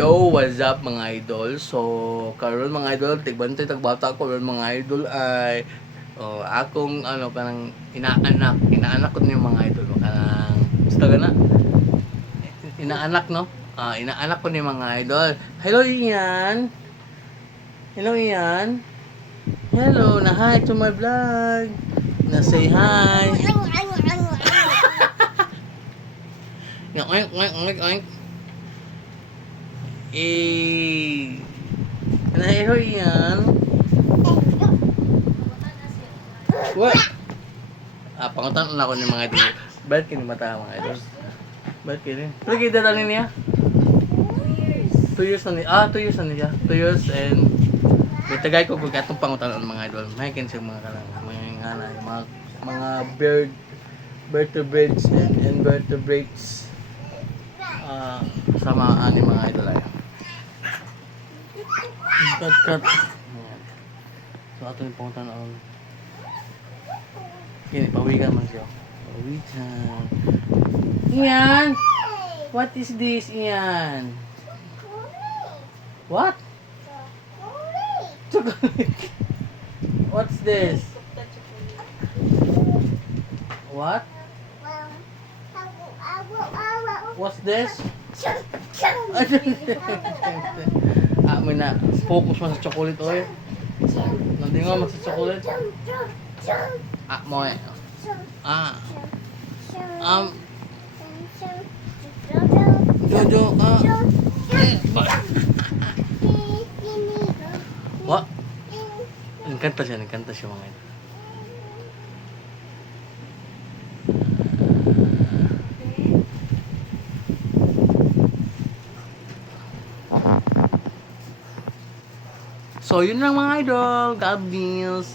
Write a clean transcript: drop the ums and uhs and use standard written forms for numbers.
Yo, what's up mga idol? So, karon mga idol, tigbantay tagbata ko karon mga idol ay akong kanang inaanak ko ni mga idol kanang gusto na inaanak no? Inaanak ko ni mga idol. Hello Ian. Hello Ian. Hello, na hi to my vlog. Na say hi. Oink oink oink oink. Hello Ian. What? Pangutan na ako ni mga idol. Ba't kini mata mga idol? Ba't kini? Pero kita tani niya? 2 years na niya. 2 years na niya. 2 years and may tagay ko kung katong pangutan ng mga idol. May kinsa mga kanang mga vertebrates and invertebrates sama ani mga idol ay. Cut. So ato yung pangutan ng kini pawikan man siya. Pawikan. Ian! What is this, Ian? What? Chocolate. What's this? What? What's this? May na focus mo sa chocolate oil. Nandingo mo sa chocolate. Mo eh. Jojo, What? Nagkanta siya mga ito. So, yun lang mga idol. God bless.